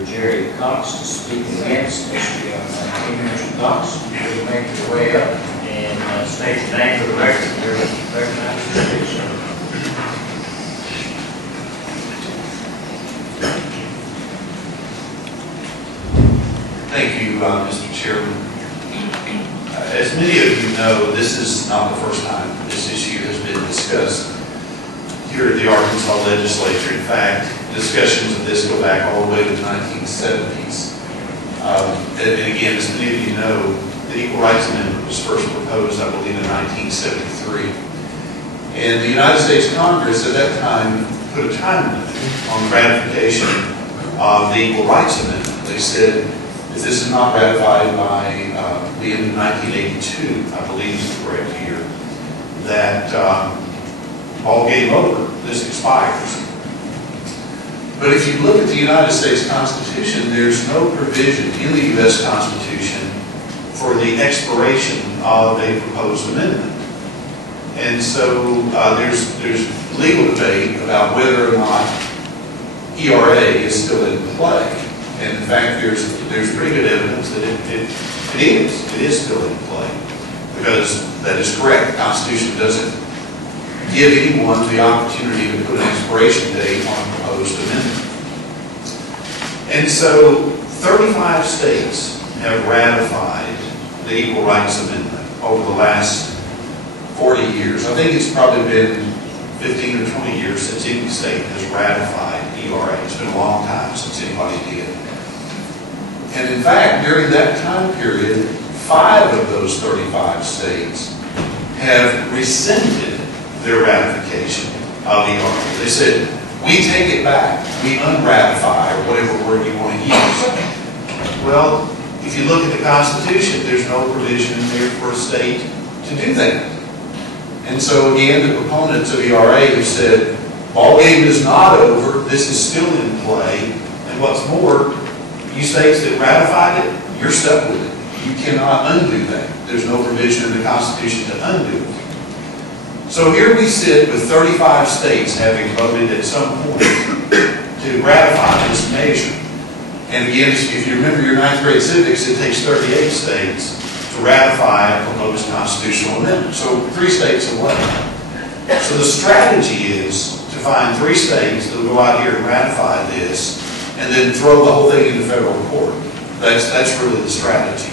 Senator Jerry Cox to speak against SB 19. Mr. Cox, please make your way up and state your name for the record. You're recognized to speak, sir. Thank you, Mr. Chairman. As many of you know, this is not the first time this issue has been discussed here at the Arkansas Legislature. In fact, discussions of this go back all the way to the 1970s. And again, as many of you know, the Equal Rights Amendment was first proposed, I believe, in 1973. And the United States Congress at that time put a time limit on the ratification of the Equal Rights Amendment. They said, if this is not ratified by the end of 1982, I believe is the correct year, that all game over, this expires. But if you look at the United States Constitution, there's no provision in the U.S. Constitution for the expiration of a proposed amendment. And so there's legal debate about whether or not ERA is still in play. And in fact, there's pretty good evidence that it is still in play, because that is correct. The Constitution doesn't give anyone the opportunity to put an expiration date on a proposed amendment. And so 35 states have ratified the Equal Rights Amendment over the last 40 years. I think it's probably been 15 or 20 years since any state has ratified ERA. It's been a long time since anybody did. And in fact, during that time period, 5 of those 35 states have rescinded their ratification of ERA. They said, we take it back, we unratify, or whatever word you want to use. Well, if you look at the Constitution, there's no provision in there for a state to do that. And so again, the proponents of ERA have said, ballgame is not over, this is still in play, and what's more, you states that ratified it, you're stuck with it. You cannot undo that. There's no provision in the Constitution to undo it. So here we sit with 35 states having voted at some point to ratify this measure. And again, if you remember your 9th grade civics, it takes 38 states to ratify a proposed constitutional amendment. So 3 states away. So the strategy is to find 3 states that will go out here and ratify this, and then throw the whole thing into federal court. That's really the strategy.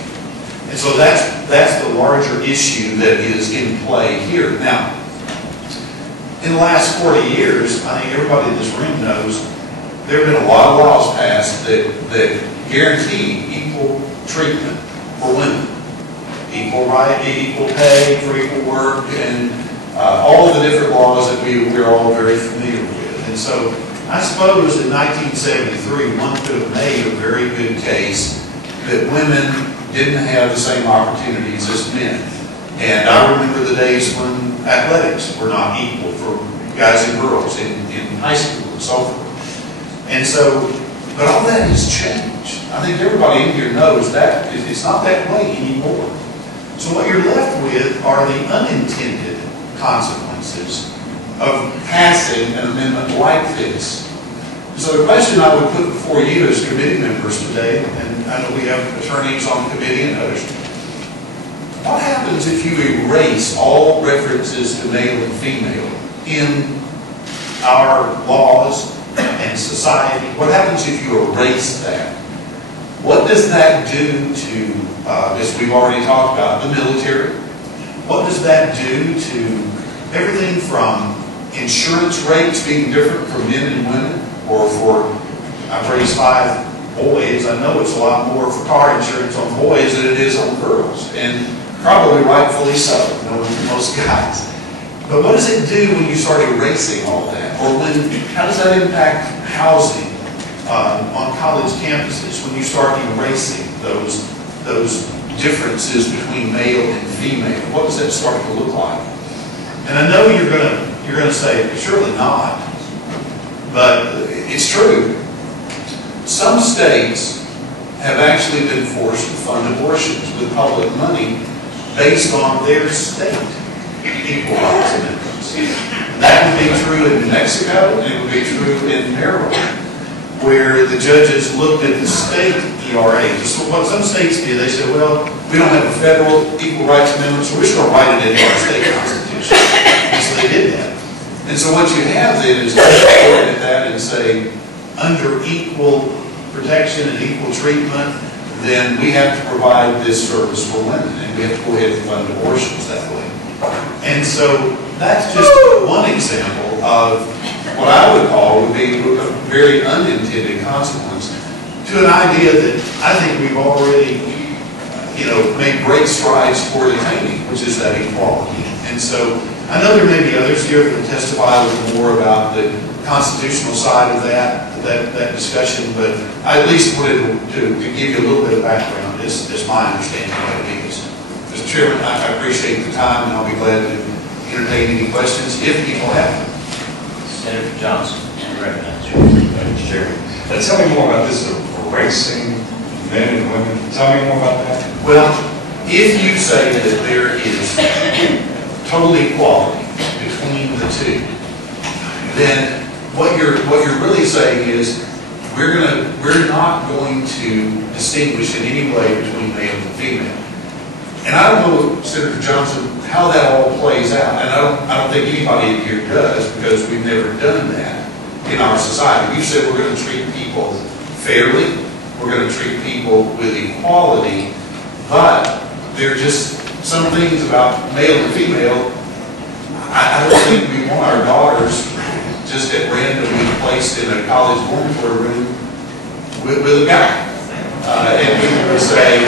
And so that's the larger issue that is in play here. Now, in the last 40 years, I think everybody in this room knows, there have been a lot of laws passed that guarantee equal treatment for women. Equal right, equal pay for equal work, and all of the different laws that we're all very familiar with. And so I suppose in 1973, one could have made a very good case that women didn't have the same opportunities as men. And I remember the days when athletics were not equal for guys and girls in high school and so forth. And so, but all that has changed. I think everybody in here knows that it's not that way anymore. So what you're left with are the unintended consequences of passing an amendment like this. So the question I would put before you as committee members today, and I know we have attorneys on the committee and others, what happens if you erase all references to male and female in our laws and society? What happens if you erase that? What does that do to, as we've already talked about, the military? What does that do to everything from insurance rates being different for men and women, or for, I've raised 5 boys, I know it's a lot more for car insurance on boys than it is on girls, and probably rightfully so, knowing most guys. But what does it do when you start erasing all that? Or how does that impact housing on college campuses when you start erasing those differences between male and female? What does that start to look like? And I know you're going to say, surely not. But it's true. Some states have actually been forced to fund abortions with public money based on their state equal rights amendments. That would be true in New Mexico, and it would be true in Maryland. where the judges looked at the state ERA. So what some states did, they said, well, we don't have a federal equal rights amendment, so we're just going to write it into our state constitution. And so they did that. And so what you have then is look at that and say, under equal protection and equal treatment, then we have to provide this service for women, and we have to go ahead and fund abortions that way. And so that's just one example of what I would call would be a very unintended consequence to an idea that I think we've already, made great strides toward attaining, which is that equality. And so I know there may be others here that will testify a little more about the constitutional side of that discussion, but I at least wanted to give you a little bit of background. This is my understanding of what it is. Mr. Chairman, I appreciate the time, and I'll be glad to entertain any questions if people have them. Senator Johnson, you recognize you. Thank you, Chairman. Tell me more about this erasing men and women. Tell me more about that. Well, if you say that there is total equality between the two, then what you're really saying is we're not going to distinguish in any way between male and female. And I don't know, Senator Johnson, how that all plays out. And I don't think anybody in here does, because we've never done that in our society. You said we're going to treat people fairly, we're going to treat people with equality, but there are just some things about male and female. I don't think we want our daughters just at random be placed in a college dormitory room with a guy. And people would say,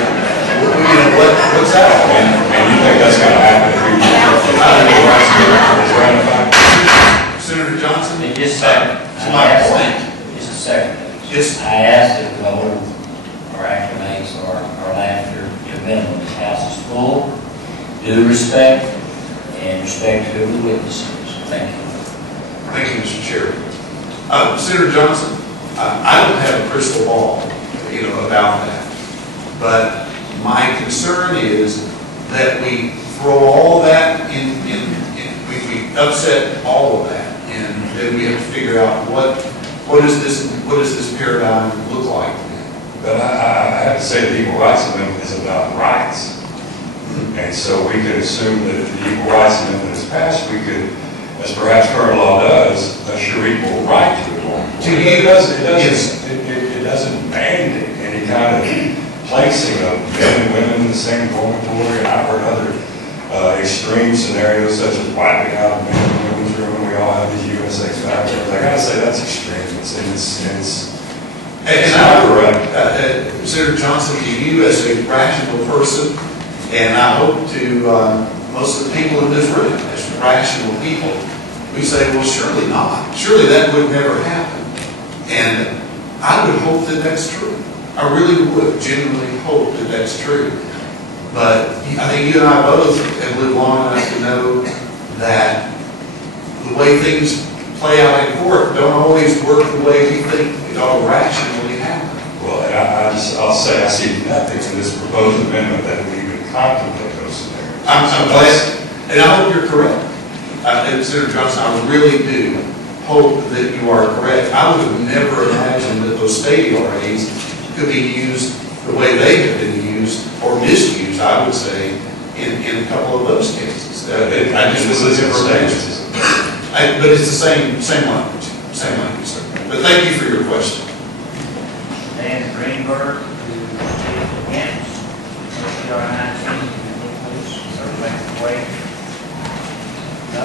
what's that? And you think that's going to happen if we ratified? Senator Johnson? Just a second. To my point. Just a second. Yes. I asked if the whole, or acclimates, or laughter, your minimum, the house is full, due respect, and respect to the witnesses. Thank you. Thank you, Mr. Chair. Senator Johnson, I don't have a crystal ball, about that. But my concern is that we throw all that we upset all of that, and then we have to figure out what does this paradigm look like. But I have to say the Equal Rights Amendment is about rights. And so we could assume that if the Equal Rights Amendment is passed, we could, as perhaps current law does, assure equal right to it. It doesn't mandate any kind of placing of men and women in the same dormitory. And I've heard other extreme scenarios, such as wiping out men and women's room, and we all have these unisex factors. I gotta say that's extreme. And I'm correct. Senator Johnson, to you as a rational person, and I hope to most of the people in this room as rational people, we say, well, surely not. Surely that would never happen. And I would hope that that's true. I really would genuinely hope that that's true. But I think you and I both have lived long enough to know that the way things play out in court don't always work the way we think it ought to rationally happen. Well, I'll say I see nothing in this proposed amendment that would even contemplate those scenarios. I'm glad, and I hope you're correct. Senator Johnson, I really do hope that you are correct. I would have never imagined that those state ERAs could be used the way they have been used, or misused, I would say, in a couple of those cases. I just was never imagined. But it's the same language, sir. But thank you for your question. Dan Greenberg, who is against HR 19, please, make way. No.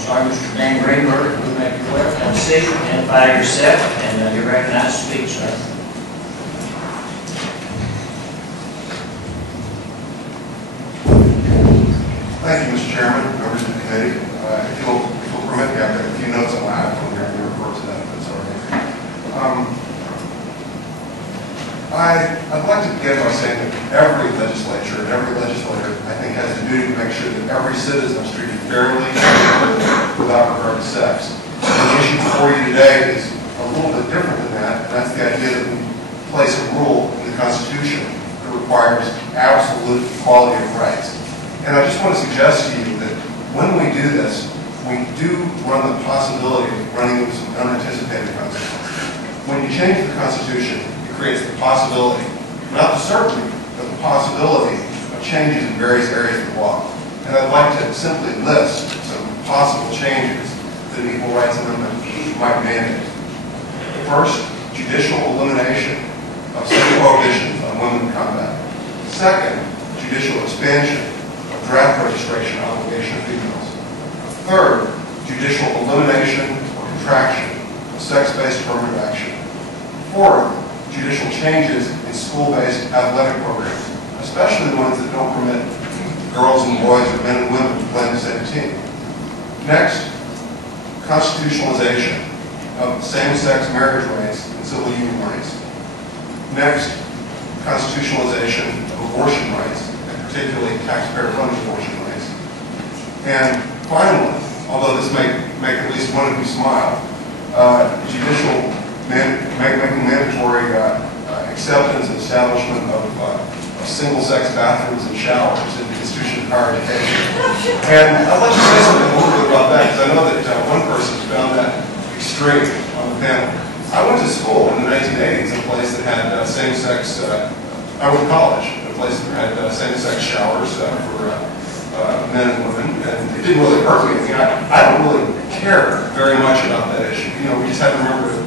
Sorry, Mr. Dan Greenberg, we'll make your way. Have a seat, identify yourself, and you're recognized to speak, sir. Thank you, Mr. Chairman, members of the committee. If you'll permit me, I've got a few notes on my iPhone here. I'm going to refer to that if that's all right. I'd like to begin by saying that every legislature and every legislator, I think, has a duty to make sure that every citizen is treated fairly without regard to sex. And the issue before you today is a little bit different than that, and that's the idea that we place a rule in the Constitution that requires absolute equality of rights. And I just want to suggest to you that when we do this, we do run the possibility of running into some unanticipated consequences. when you change the Constitution, it creates the possibility, not the certainty, but the possibility of changes in various areas of the law. And I'd like to simply list some possible changes that an Equal Rights Amendment might mandate. First, judicial elimination of some prohibitions on women combat. Second, judicial expansion of draft registration obligation of females. Third, judicial elimination or contraction of sex-based affirmative action. Fourth, judicial changes in school-based athletic programs, especially the ones that don't permit girls and boys or men and women to play on the same team. Next, constitutionalization of same-sex marriage rights and civil union rights. Next, constitutionalization of abortion rights, and particularly taxpayer-funded abortion rights. And finally, although this may make at least one of you smile, making mandatory acceptance and establishment of single-sex bathrooms and showers in the institution of higher education. And I'd like to say something a little bit about that, because I know that one person found that extreme on the panel. I went to school in the 1980s in a place that had same-sex, I went to college in a place that had same-sex showers for men and women, and it didn't really hurt me. I mean, I don't really care very much about that issue. You know, we just have to remember to,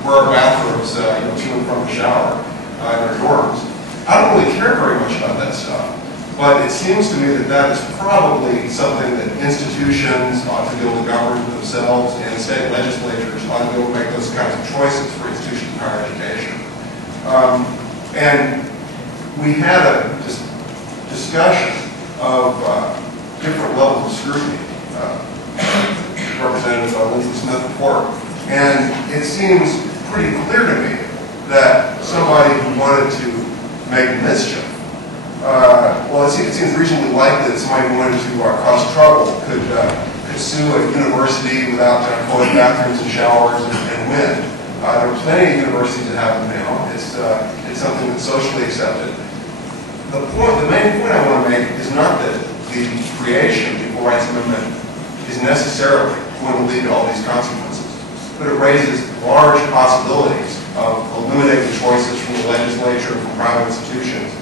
wear our bathrobes, to and from the shower in our dorms. I don't really care very much about that stuff. But it seems to me that that is probably something that institutions ought to be able to govern themselves, and state legislatures ought to be able to make those kinds of choices for institutions of higher education. And we had a discussion of different levels of scrutiny, represented by Lindsay Smith before, and it seems pretty clear to me that somebody who wanted to make mischief, well, it seems reasonably likely that somebody who wanted to cause trouble could sue a university without public bathrooms and showers and win. There are plenty of universities that have them now. It's something that's socially accepted. The main point I want to make is not that the creation of the Equal Rights Amendment is necessarily going to lead to all these consequences, but it raises large possibilities of eliminating choices from the legislature and from private institutions.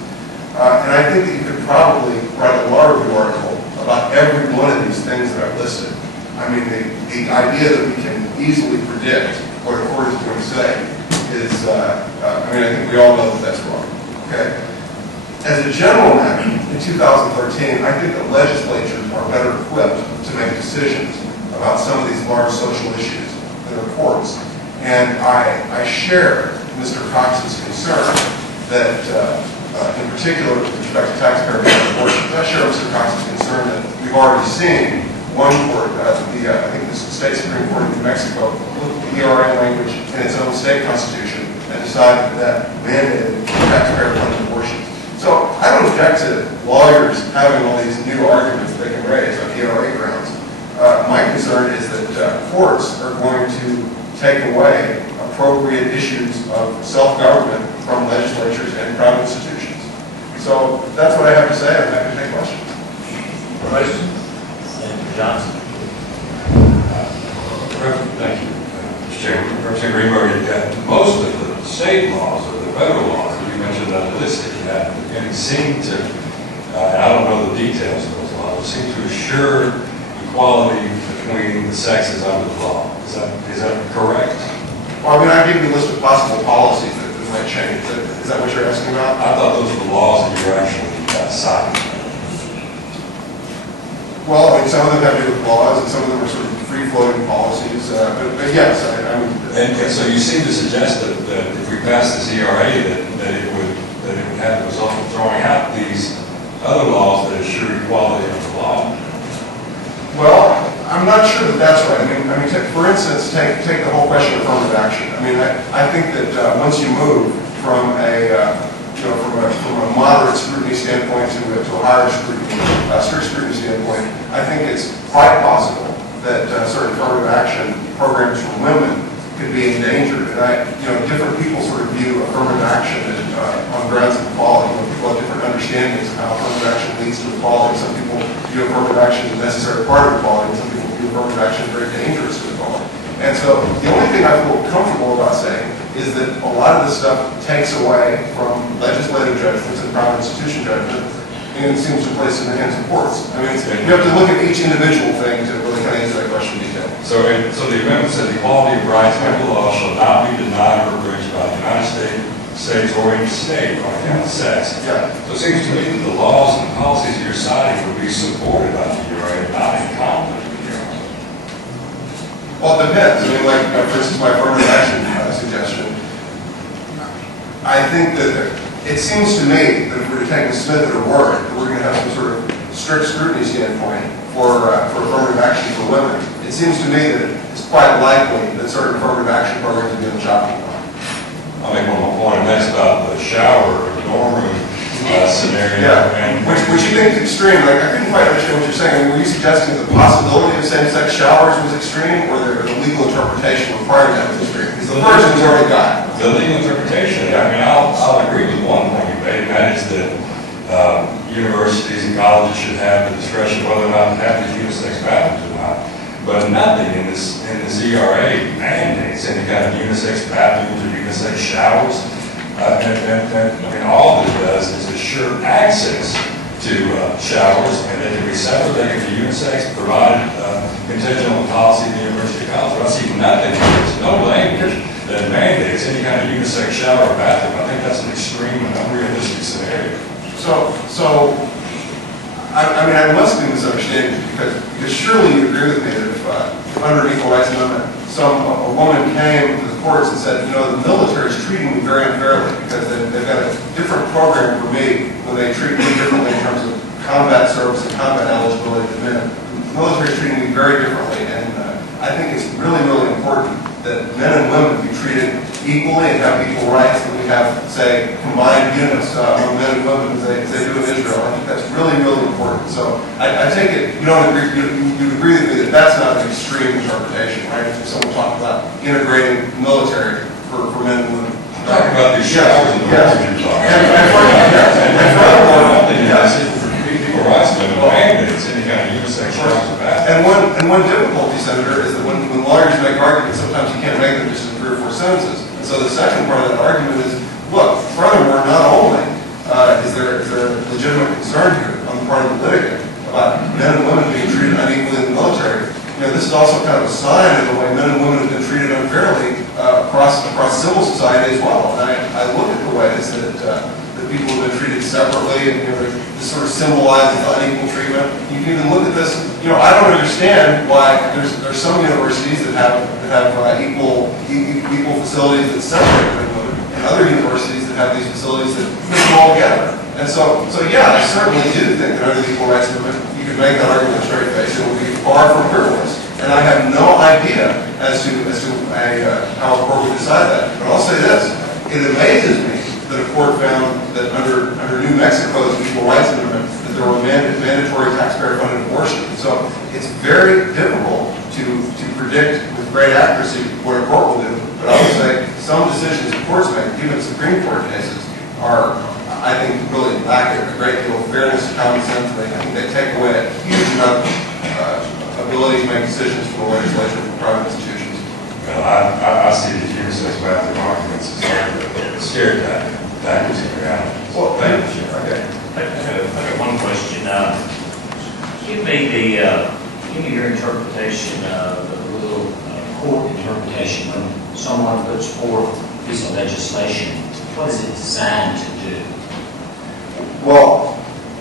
And I think that you could probably write a law review article about every one of these things that I've listed. I mean, the idea that we can easily predict what a court is going to say is, I think we all know that that's wrong. Okay? As a general matter, in 2013, I think that legislatures are better equipped to make decisions about some of these large social issues than the courts. And I share Mr. Cox's concern that, in particular, with respect to taxpayer abortions, I share Mr. Cox's concern that we've already seen one court, I think the state Supreme Court of New Mexico, looked at the ERA language in its own state constitution and decided that mandated taxpayer-funded abortions. So I don't object to lawyers having all these new arguments they can raise on ERA grounds. My concern is that courts are going to take away appropriate issues of self-government from legislatures and private institutions. So that's what I have to say. I'm happy to take questions. Questions? Senator Johnson. Thank you, Mr. Chairman. Representative Greenberg, most of the state laws or the federal laws that you mentioned on the list that you had seem to, and I don't know the details of those laws, seem to assure equality between the sexes under the law. Is that correct? Well, I gave you a list of possible policies that might change. Is that what you're asking about? I thought those were the laws that you were actually citing. Well, some of them have to do with laws, and some of them are sort of free-floating policies. But yes, And so you seem to suggest that if we pass this ERA, that it would have the result of throwing out these other laws that assure equality under the law. Well, I'm not sure that that's right. For instance, take the whole question of affirmative action. I think that once you move from from a moderate scrutiny standpoint to a higher scrutiny, strict scrutiny standpoint, I think it's quite possible that certain affirmative action programs for women could be endangered. And different people sort of view affirmative action on grounds of equality. People have different understandings of how affirmative action leads to equality. Some people view affirmative action as a necessary part of equality, and some people view affirmative action as very dangerous to equality. And so the only thing I feel comfortable about saying is takes away from legislative judgments and private institution judgment, and it seems to place in the hands of courts. I mean, you have to look at each individual thing to really kind of answer that question in detail. So the amendment says equality of rights under the law shall not be denied or abridged by the United States or any state on account of sex. Yeah. So it seems to me that the laws and policies you're citing would be supported by the URA, not in conflict with the URA. Well, it depends. I mean, like, for instance, my affirmative action suggestion, I think that it seems to me that if we're to take a Smith at her word, that we're going to have some sort of strict scrutiny standpoint for affirmative action for women. It seems to me that it's quite likely that certain affirmative action programs will be on the chopping block. I'll make one more point, and that's about the shower or the dorm room scenario. Yeah, and which you think is extreme. Like, I couldn't quite understand what you're saying. I mean, were you suggesting that the possibility of same-sex showers was extreme, or the legal interpretation requiring that was extreme? Because the first one's already got it. The legal interpretation, I mean, I'll agree with one point you made, and that is that universities and colleges should have the discretion whether or not to have these unisex bathrooms or not. But nothing in this ERA mandates any kind of unisex bathrooms or unisex showers. I mean, all that it does is assure access to showers, and they can be separate, they can be unisex, provided contingent on the policy of the University of College. But I see nothing, there's no language that mandates any kind of unisex shower or bathroom. I think that's an extreme and unrealistic scenario. So I mean, I must be misunderstanding because surely you agree with me that if under an Equal Rights Amendment, a woman came to the courts and said, you know, the military is treating me very unfairly because they've got a different program for me when they treat me differently in terms of combat service and combat eligibility to men. The military is treating me very differently, and I think it's really, really important that men and women be treated equally and have equal rights, that we have, say, combined units among men and women as they do in Israel. I think that's really, really important. So I take it, you don't agree, you agree with me that that's not an extreme interpretation, right? If someone talked about integrating military for men and women. Talking about these showers and the rooms you're talking And furthermore, nothing is for equal rights amendment mandates any kind of unisex showers or bathrooms. And one difficulty, Senator, is that when lawyers make arguments, sometimes you can't make them just in 3 or 4 sentences. And so the second part of that argument is, look, furthermore, not only is there a legitimate concern here on the part of the litigant about men and women being treated unequally in the military, you know, this is also kind of a sign of the way men and women have been treated unfairly across civil society as well. And I look at the ways that people have been treated separately, and you know, this sort of symbolizes unequal treatment. You can even look at this. You know, I don't understand why there's some universities that have equal facilities that separate men and women, and other universities that have these facilities that put them all together. And so yeah, I certainly do think that under the Equal Rights Movement, you could make that argument straight face. It would be far from frivolous. And I have no idea as to how a court would decide that. But I'll say this: it amazes me that a court found that under New Mexico's Equal Rights Amendment that there were mandatory taxpayer-funded abortion. So it's very difficult to predict with great accuracy what a court will do. But I would say some decisions the courts make, even Supreme Court cases, are, I think, really lack a great deal of fairness and common sense. I think they take away a huge amount of ability to make decisions for the legislature from private institutions. Well, I see these unisex bathroom arguments as scary tactics in reality. Well, thank you. Okay. I have one question. Give me your interpretation, the little court interpretation when someone puts forth a piece of legislation. What is it designed to do? Well,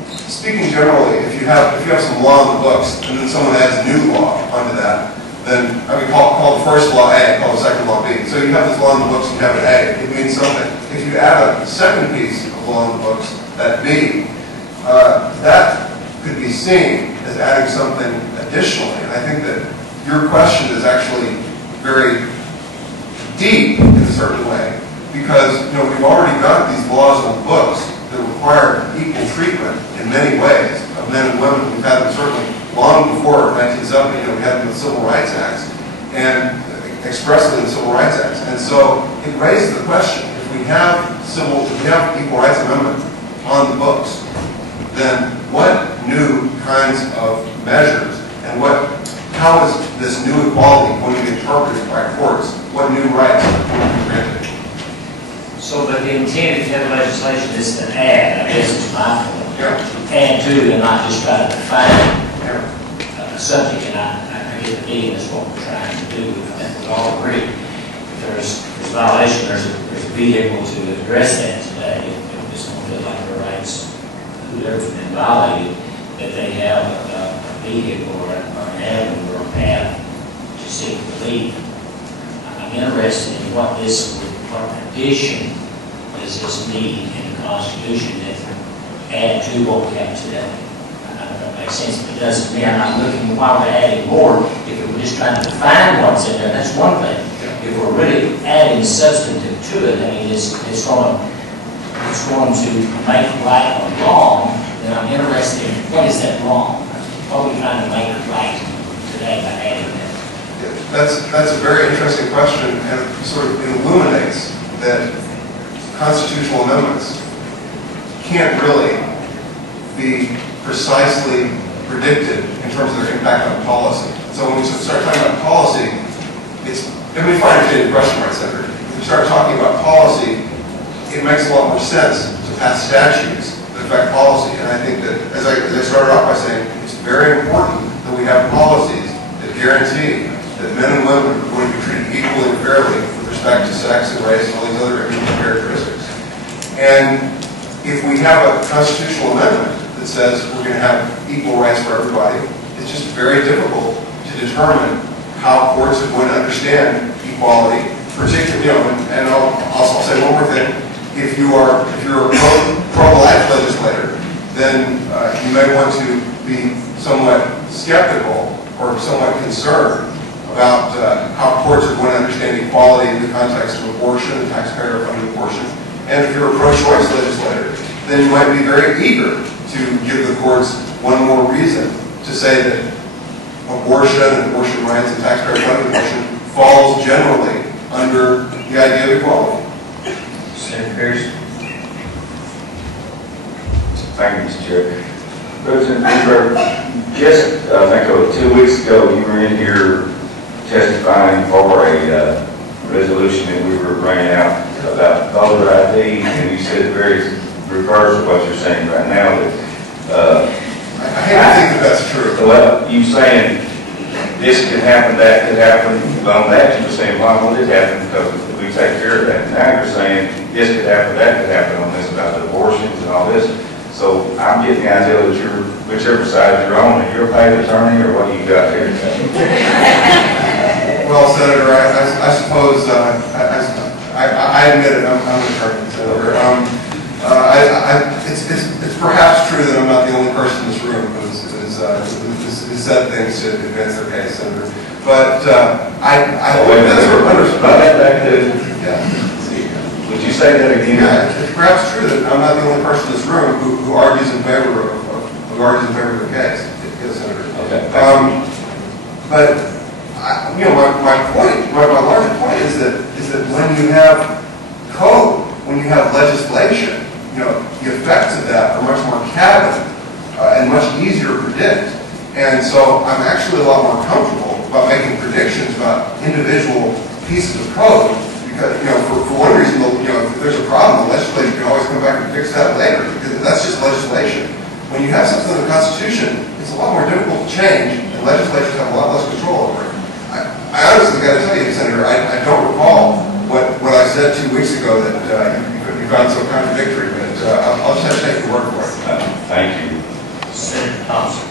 speaking generally, if you have some law in the books and then someone adds new law onto that, then I mean call the first law A, call the second law B. So you have this law in the books, you have it A, it means something. If you add a second piece of law in the books, that B, that could be seen as adding something additionally. And I think that your question is actually very deep in a certain way, because you know we've already got these laws on the books that require equal treatment in many ways of men and women. We've had them certainly long before 1970. You know, we had them in the Civil Rights Acts and expressly in the Civil Rights Acts. And so it raises the question: if we have Equal Rights Amendment on the books, then what new kinds of measures and how is this new equality going to be interpreted by courts? What new rights are going to be granted? So, but the intent of the legislation is to add, I guess is my point. Yeah. Add to and not just try to define Yeah. a subject, and I get the feeling that's what we're trying to do. I think we all agree. If there's violation, there's a vehicle to address that today. If it's going to feel like their rights, whoever's been violated, that they have a vehicle or an avenue or a path to seek relief. I'm interested in what addition does this need in the Constitution that add to what we have today. I don't know if that makes sense, but it doesn't mean I'm not looking why we're adding more. If we're just trying to define what's in there, that's one thing. If we're really adding substantive to it, I mean, it's going to make right or wrong, then I'm interested in what is that wrong? What are we trying to make right today by adding that? That's a very interesting question, and it sort of illuminates that constitutional amendments can't really be precisely predicted in terms of their impact on policy. So when we start talking about policy, let me find a question, right, Senator. If we start talking about policy, it makes a lot more sense to pass statutes that affect policy. And I think that, as I started off by saying, it's very important that we have policies that guarantee that men and women are going to be treated equally and fairly with respect to sex and race and all these other characteristics. And if we have a constitutional amendment that says we're going to have equal rights for everybody, it's just very difficult to determine how courts are going to understand equality, particularly, and I'll say one more thing. If you're a pro-life legislator, then you may want to be somewhat skeptical or somewhat concerned about how courts are going to understand equality in the context of abortion and taxpayer-funded abortion. And if you're a pro-choice legislator, then you might be very eager to give the courts one more reason to say that abortion and abortion rights and taxpayer-funded abortion falls generally under the idea of equality. Senator Pierce. Thank you, Mr. Chair. President Greenberg, just I think 2 weeks ago you were in here testifying for a resolution that we were bringing out about voter ID, and you said very reverse of what you're saying right now. That I hate to think that that's true. well, you saying this could happen, that could happen. On that, you were saying, why won't it happen? Because we take care of that. Now you're saying this could happen, that could happen on this about the abortions and all this. So I'm getting the idea that you're, whichever side you're on, you're a paid attorney, or what do you got here? Well, Senator, I suppose I admit it. I'm an attorney, Senator. It's perhaps true that I'm not the only person in this room who has said things to advance their case, Senator. But Would you say that again? Yeah, it's perhaps true that I'm not the only person in this room who argues in favor of the case. Yes, Senator. Okay. But my larger point is that when you have code, when you have legislation, the effects of that are much more cabin and much easier to predict. And so I'm actually a lot more comfortable about making predictions about individual pieces of code because, for one reason, if there's a problem, the legislature can always come back and fix that later because that's just legislation. When you have something in the Constitution, it's a lot more difficult to change, and legislatures have a lot less control over it. I honestly got to tell you, Senator, I don't recall what I said 2 weeks ago that you found so contradictory, but I'll just have to take your word for it. Thank you. Senator Thompson.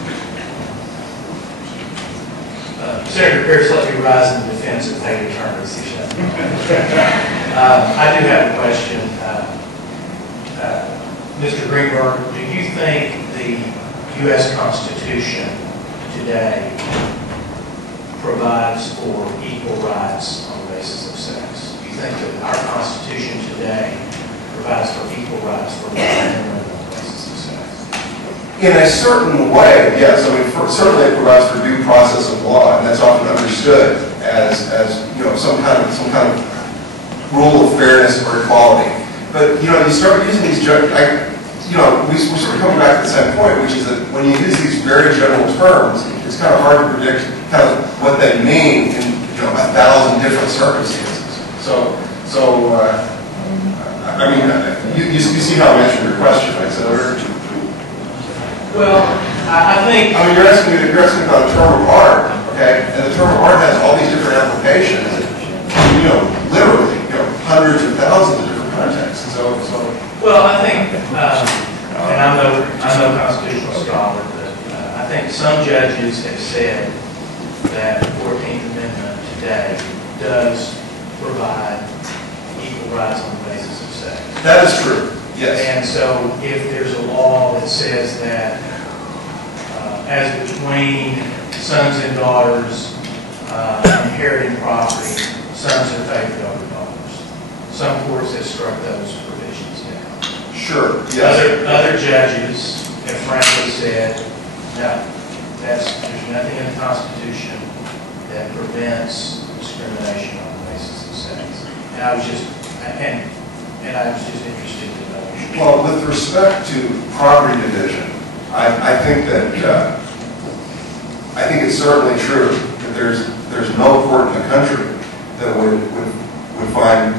Senator Pierce, let me rise in defense of paid attorneys. I do have a question. Mr. Greenberg, do you think the U.S. Constitution today provides for equal rights on the basis of sex? Do you think that our Constitution today provides for equal rights for men and women on the basis of sex? In a certain way, yes. I mean, certainly it provides for due process of law, and that's often understood as some kind of rule of fairness or equality. But you start using these we're sort of coming back to the same point, which is that when you use these very general terms, it's kind of hard to predict kind of what they mean in 1,000 different circumstances. So I mean, you see how I'm answering your question, right, Senator? Well, I think... I mean, you're asking about a term of art, okay? And the term of art has all these different applications, literally, hundreds or thousands of different contexts. So. Well, I think, and I'm no constitutional scholar, but I think some judges have said that the 14th Amendment today does provide equal rights on the basis of sex. That is true, yes. And so if there's a law that says that as between sons and daughters inheriting property, sons are favored over daughters. Some courts have struck those provisions down. Sure, yes. Other judges have frankly said, no, there's nothing in the Constitution that prevents discrimination on the basis of sex. And I was just interested to know. Well, with respect to property division, I think that I think it's certainly true that there's no court in the country that would find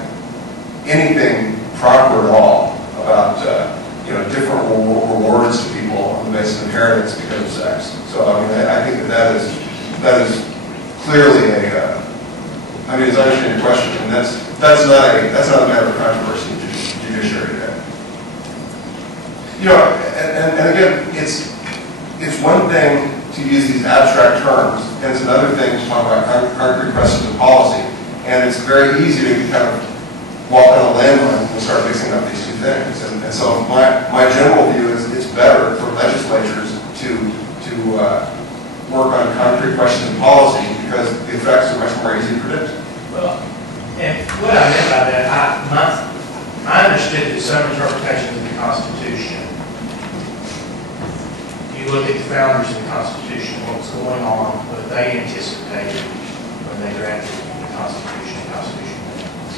anything proper at all about different rewards to people on the basis of inheritance because of sex. So I mean, I think that is clearly I mean, as I understand your question, and that's not a matter of controversy in the judiciary today. And again, it's one thing to use these abstract terms, and it's another thing to talk about concrete questions of policy. And it's very easy to kind of walk on a landmine and start mixing up these two things. And so my general view is it's better for legislatures to work on concrete questions of policy because the effects are much more easy to predict. Well, and what I meant by that, I understood that some interpretations of the Constitution, you look at the founders of the Constitution, what was going on, what they anticipated when they drafted the Constitution, constitutional amendments.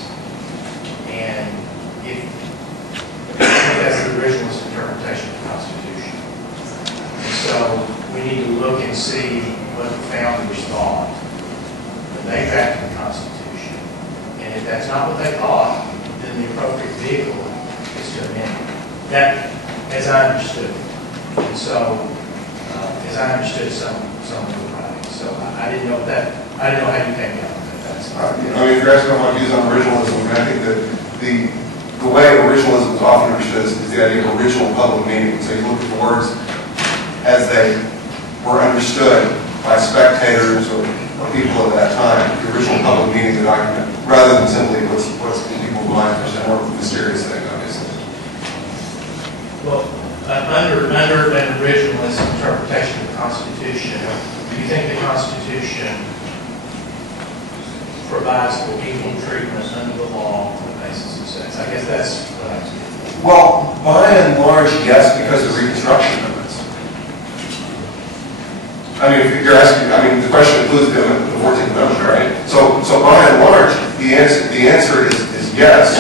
And if that's the originalist interpretation of the Constitution. And so we need to look and see what the founders thought when they drafted the Constitution. And if that's not what they thought, then the appropriate vehicle is to amend it. That, as I understood it. And so, as I understood some of the writing. So I didn't know how you came down with that. I mean, if you're asking about my views on originalism, I think that the way originalism is often understood is the idea of original public meaning. So you look at the words as they were understood by spectators or people at that time, the original public meaning of the document, rather than simply what's in people's minds, which is more of a mysterious thing, obviously. Well, under an originalist interpretation of the Constitution, do you think the Constitution provides for equal treatment under the law on the basis of sex? I guess that's what I'm saying. Well, by and large, yes, because of Reconstruction amendments. I mean, if you're asking, the question includes the 14th Amendment, right? So by and large, the answer is yes,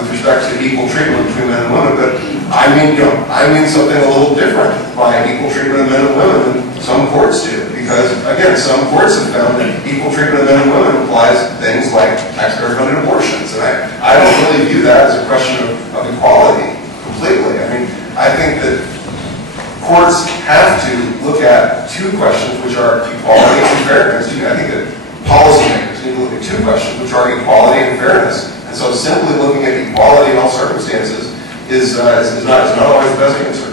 with respect to equal treatment between men and women. But I mean something a little different by equal treatment of men and women than some courts do, because again, some courts have found that equal treatment of men and women applies things like taxpayer-funded abortions, and I don't really view that as a question of equality completely. I mean, I think that courts have to look at two questions, which are equality and fairness. I think that policymakers need to look at two questions, which are equality and fairness. And so simply looking at equality in all circumstances is not always the best answer.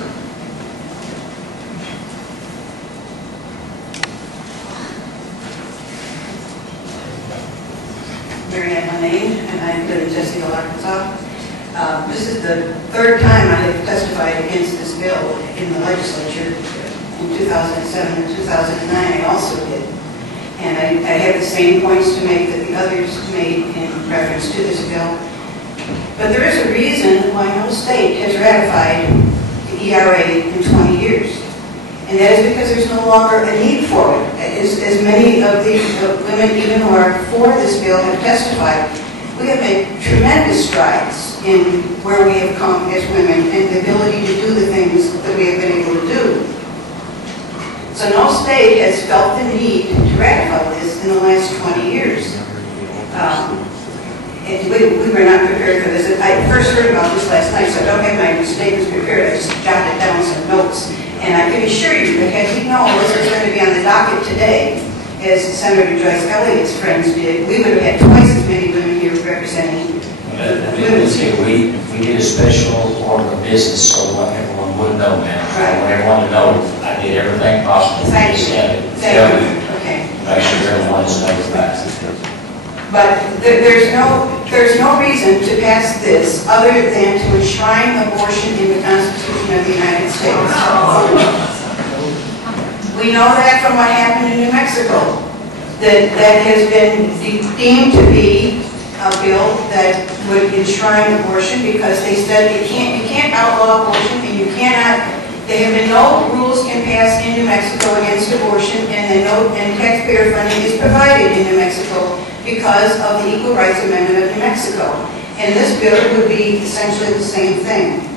Mary Ann Lane, and I live in Chestnut, Arkansas. This is the third time I have testified against this bill in the legislature. In 2007 and 2009, I also did. And I have the same points to make that the others made in reference to this bill. But there is a reason why no state has ratified the ERA in 20 years. And that is because there's no longer a need for it. As many of the women, even who are for this bill, have testified, we have made tremendous strides in where we have come as women and the ability to do the things that we have been able to do. So no state has felt the need to ratify this in the last 20 years. We were not prepared for this. I first heard about this last night, so I don't have my statements prepared. I just jotted down some notes. And I can assure you that had we known this was going to be on the docket today, as Senator Joyce Elliott's friends did, we would have had twice as many women here representing women's. We did a special order of business so everyone would know, man. Right. I want everyone to know I did everything possible. Thank you. Thank you. Okay. Make sure everyone is notified. But there's no reason to pass this other than to enshrine abortion in the Constitution of the United States. We know that from what happened in New Mexico, that has been deemed to be a bill that would enshrine abortion because they said you can't outlaw abortion and you cannot. There have been no rules can pass in New Mexico against abortion, and taxpayer funding is provided in New Mexico because of the Equal Rights Amendment of New Mexico. And this bill would be essentially the same thing.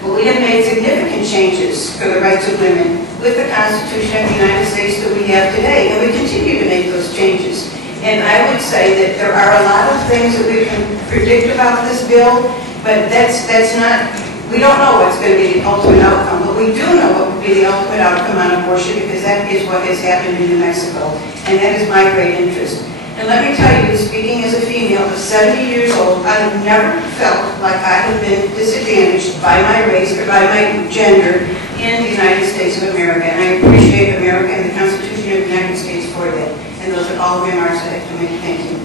But we have made significant changes for the rights of women with the Constitution of the United States that we have today, and we continue to make those changes. And I would say that there are a lot of things that we can predict about this bill, but that's not, we don't know what's going to be the ultimate outcome, but we do know what would be the ultimate outcome on abortion because that is what has happened in New Mexico, and that is my great interest. And let me tell you, speaking as a female of 70 years old, I have never felt like I have been disadvantaged by my race or by my gender in the United States of America. And I appreciate America and the Constitution of the United States for that. And those are all the remarks I have to make. Thank you.